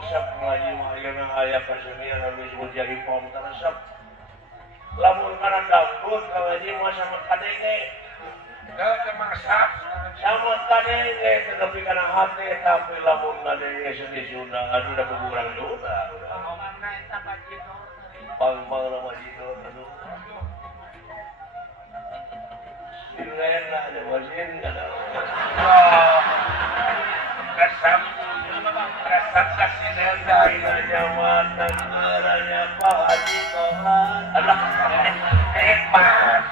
resep ngaji mah ayeuna aya kesenian anu disebut jadi pom resep. Lamun kana dangdut ka ngaji mah sama kadenge. Teu masak sama kadenge tetapi kana hate tapi lamun kadenge seni Sunda anu da kurang Sunda. Omangna eta bajino. Pang-pang nama jino anu. Silena ada wasin kada. Resep kasih dari jawatan arahnya Pak Haji Tohan. Alah, hebat.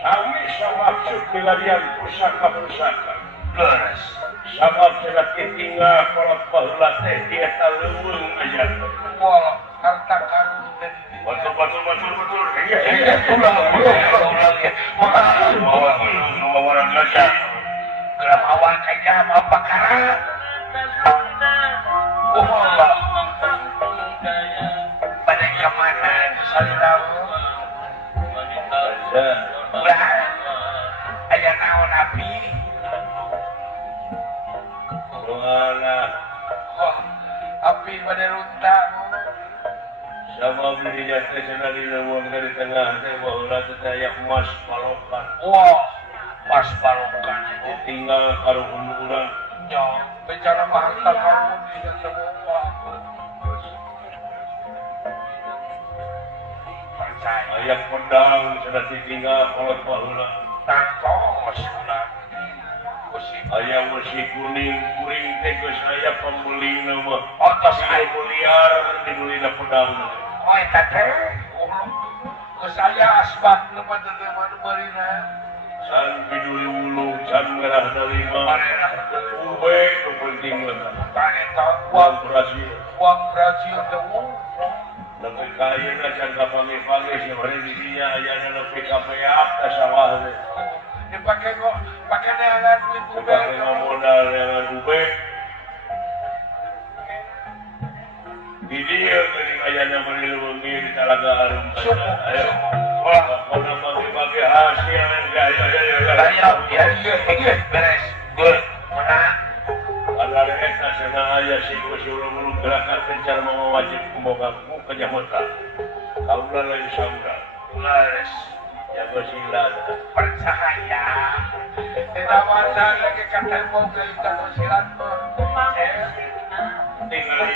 Kami sama pilarian pusaka-pusaka. Leres. Sabab cenah tinggal kolot baheula teh di eta leuweung aja. Wah, harta karun teh. Betul. Iya, ulah. Mau orang ngaca. Gelap awan kaca mau bakara. Oh Allah. Pada kemana salira? Ulah. Aya naon api? Mana? Wah, api pada runtang. Sama beli jasa sana di lewang dari tengah teh baheula teh aya emas palokan. Wah, emas palokan. Tinggal karo umuran. Nya, bicara mah harta karun di semua. Percaya. Aya pedang cenah ditinggal kolot baheula. Tangkos ulah. Ayah masih kuning teh geus aya pembelina mah. Otos aya miliar dibelina pedang. Oh eta teh. Geus aya asbakna mah teh mah barina. Can biduli wulu, can merah dalima. Ube nu penting mah. Eta uang Brazil teh nepi ka ayeuna can kapage-page sabari di dinya aya nepi ka peak ka sawah teh. Dipakai dengan duit ube. Dipakai modal dengan ube. Di dia kering ayahnya beli wengi di Talaga Arum. Ayo, wah, kalau bagi-bagi hasil ayo, beres, gue menang. Kalau eta cenah aya si usul mulu gerakan kencar mau wajib kumbogaku ke Jamota. Kaula lain saudara. Beres. Jago silat percaya kita masa lagi kata mau ke jago silat tinggal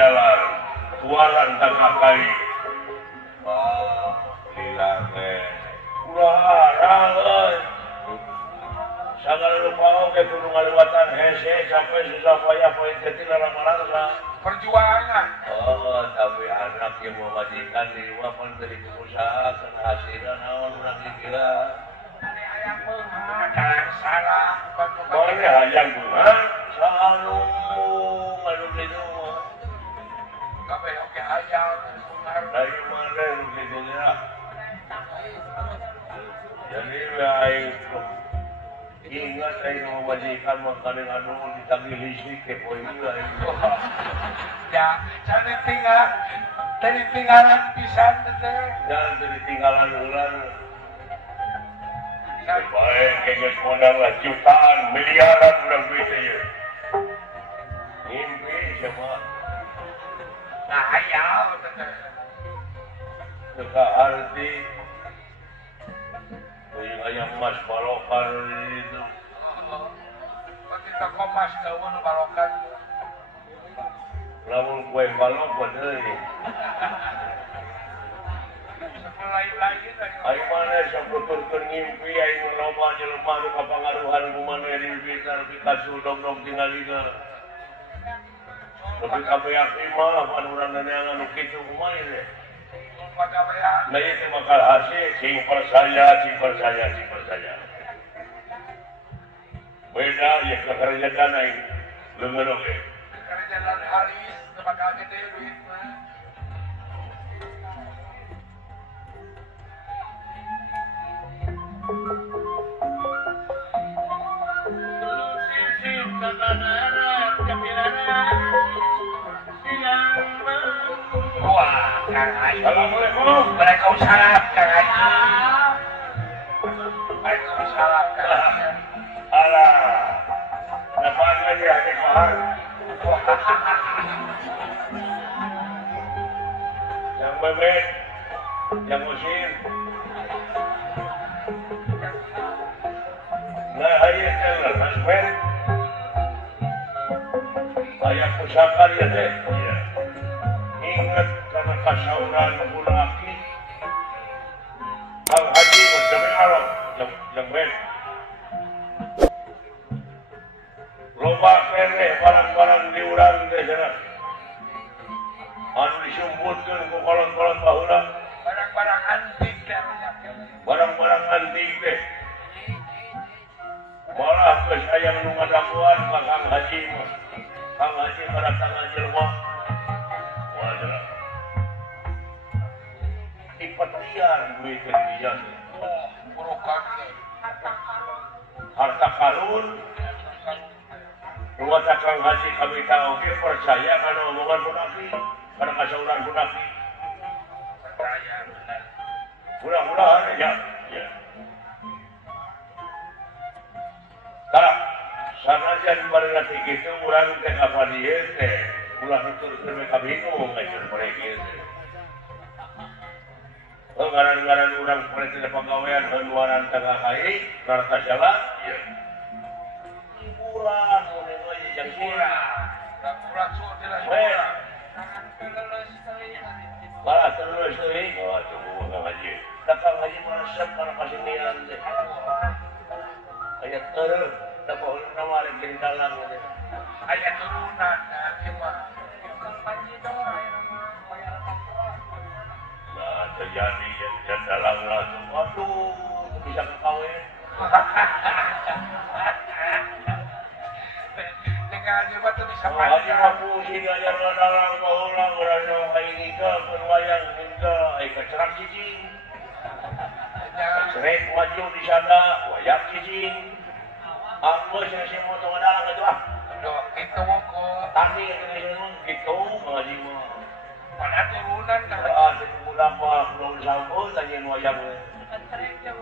jalan, tualan tak kakai. Hilang ulah sangat lupa oke kudu ngaliwatan hese sampai susah payah poin kecil lama-lama perjuangan. Oh, tapi anak yang memajikan di rumah pun dari pengusaha kena hasilnya naon urang dikira. Jalan salah. Mana hayang bunga? Selalu anu gitu. Kabeh oke hayang. Dari mana gitu ya? Jadi baik. Ingat saya memajikan makanan anu ditagih listrik ke poin lain. Ya, jangan tinggal. Dari tinggalan pisan teh. Jangan dari tinggalan ulang. Baik, kayaknya modal lah jutaan, miliaran udah duit aja. Mimpi siapa? Nah, hayal teh. Teka arti. Kayak emas balokan itu. Kita komas daun balokan. Lamun kue balok bener ini. Lain-lain Ayo mana yang betul-betul ngimpi, ayo loba jelema nu kapangaruhan kumana di bisa Picasso dong-dong tinggal liga. Tapi kabeh mah pan urang neangan nu kitu kumaha deh. Nah itu bakal hasil simpel saja. Beda ya kekerjaan aing leungeun oge. Kerjaan halis bakal gede duit mah. Wah, Kang Haji. Assalamualaikum. Waalaikumsalam, Kang Haji. Waalaikumsalam, Kang Haji. Alah. Napaan lagi hati kohar? Yang bebek, yang musim. Nah, ayah jangan hasmen. Ayah pusaka dia teh. Iya. Ingat karena kasauran laki. Kang Haji demi Allah, yang ben. Loba kene barang-barang diurang teh cenah. Anu disumputkeun ku kolot-kolot baheula. Barang-barang antik ya. Barang-barang antik teh. Malah geus aya nu ngadaguan ka Kang Haji mah. Kang Haji kedatangan jelema. Wajar. Ipetian duit teh dia. Oh, burukan. Harta karun. Ruwata Kang Haji kami tahu dia percaya karena omongan punaki, karena kasauran punaki. Percaya benar. Mudah-mudahan ya. Tak, sanajan bareng kitu urang teh apa dieu teh, ulah nuturkeun mereka bingung ngajar mereka teh. Ngaran-ngaran urang pada pagawean heuluaran tengah kai, karta jala, ya. Hiburan, yang hiburan. Hiburan sudah hiburan. Malah terus euy, oh tunggu Kang Haji. Kang Haji meresep kana kasinian teh. Aya teu, da pohon nama ari gindalang teh. Aya turunan ieu mah. Nah, terjadi yang gindalang langsung. Waduh, bisa kawin. Dengan ieu mah teu bisa Haji ngapusi ngajar dalang baheula urang kayak nikah pun wayang hingga kecerang cicing. Seret maju di sana, wayang cicing. Anggus yang si moto dalang itu ah. Aduh, itu kok. Tadi yang gitu ngaji mah. Pada turunan kan. Ah, itu budak mah belum sambut tanya wayang. Itu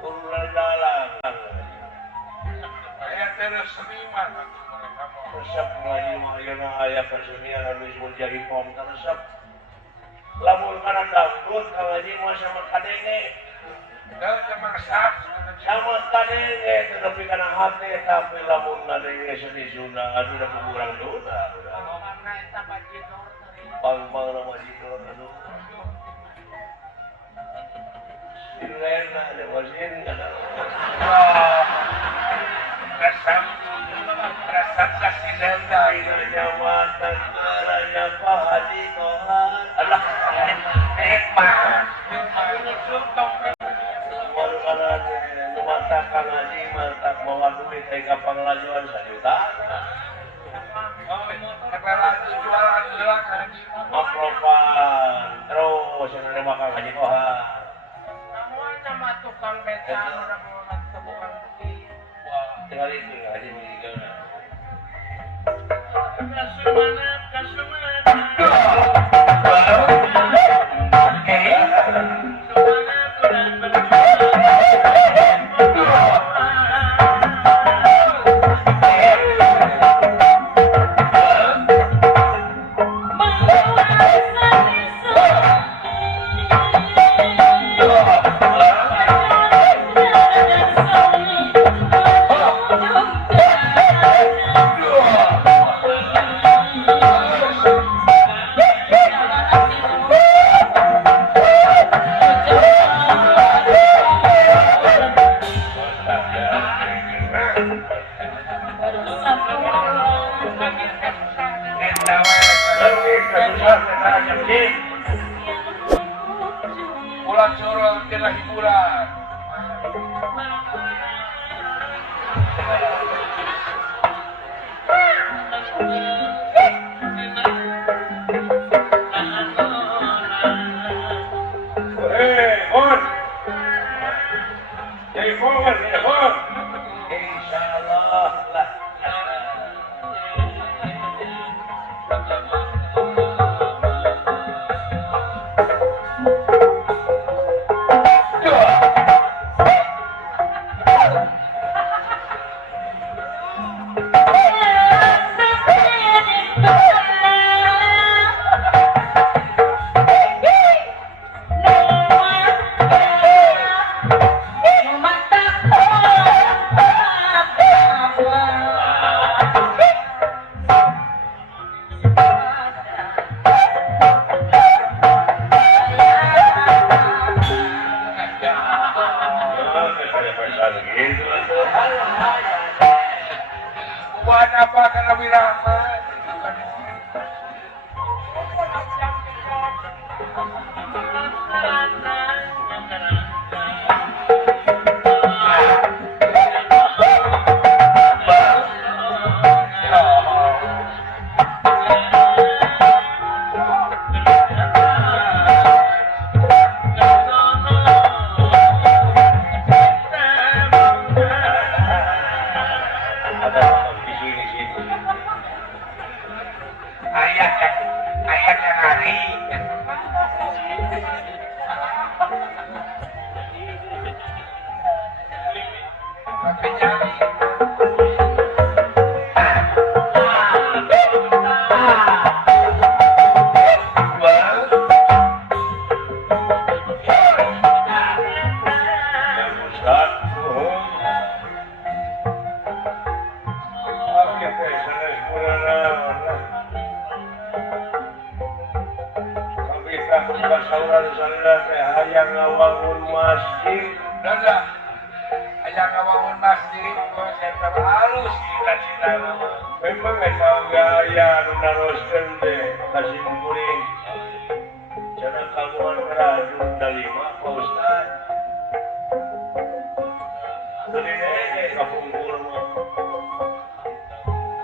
turunan dalang. Aya terus seniman mereka mah. Resep ngaji mah ayeuna aya kesenian anu disebut jadi pom resep. Lamun kana dangdut Kang Haji mah sama kadenge. Teu sama resep. Sama kadenge tetapi kana hate tapi lamun kadenge seni Sunda anu da kurang duna. Pang-pang nama jidor anu. Silena de wasin kana. Resep kasih denda nyawatan maranya Pak Haji Kohar. alah mah mata Kang Haji mata bawa duit tega panglajuan 1 juta. lagi jualan gelang Haji Approval terus yang ada Kang Haji Kohar. Nama tukang beca udah mau tukang bukti. Tinggal itu Haji meninggal. pulang sore kena hiburan On. Jadi on, on. Insyaallah lah. buat apa kan lebih rahmat ayat yang hari tapi nyari hayang ngawangun masjid. Dada, ayah ngawangun masjid, gua center halus cita-cita nama. Memang eta gaya nu naroskeun teh kasih kuring. Cenah kagungan ngarajun dalima Pak Ustaz. Teuing kapungkur mah.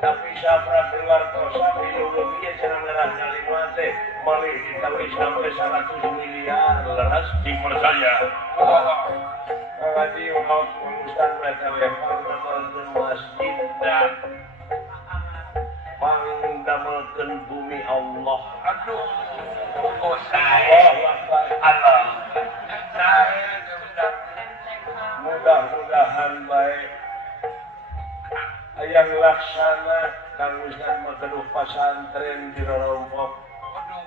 Tapi sabra keluar kosa di luhur ieu cenah merah dalima teh malih ditawis sampai 100 miliar leras dipercaya. Ngaji urusan mereka level damelkeun masjid dan pangdamelkeun bumi Allah. Aduh, oh saya, Allah, saya Mudah-mudahan baik. Ayang laksana Kang Ustaz makeduh pasantren di Rorompok. aduh,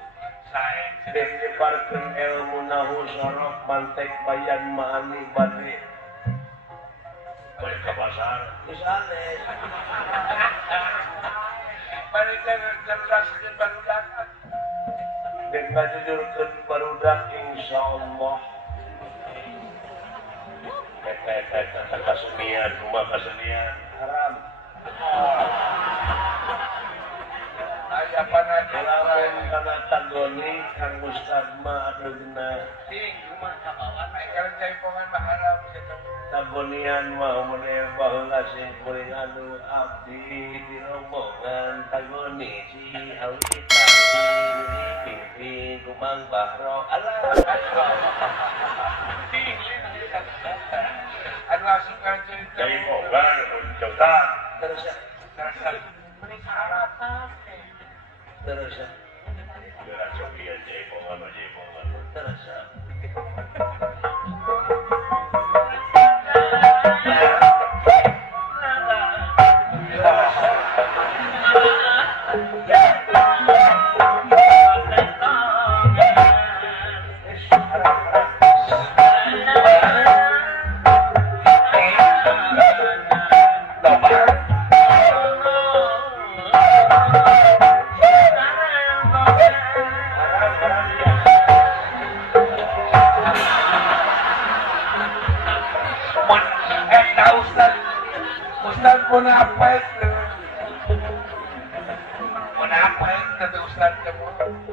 saya Dan nyebarkeun ilmu nahu sorok mantek bayan ma'ani bade. Balik ke pasar. Misalnya. balik cerdas barudak. Dan ngajujurkeun barudak insyaallah. Kata kasenian, rumah kesenian haram. siapa nanti Kelaran karena tagoni Kang Ustad mah adeuna kalau jaipongan maharap gitu tagonian mah umurnya baheula sing kuring anu abdi di rombongan tagoni si awi tadi pimpin kumang bahro alah anu asukan cerita jadi bogan coba terus terus gerak cobian jadi bogan terus Ustaz pun apa itu? Pun apa itu Ustaz kamu?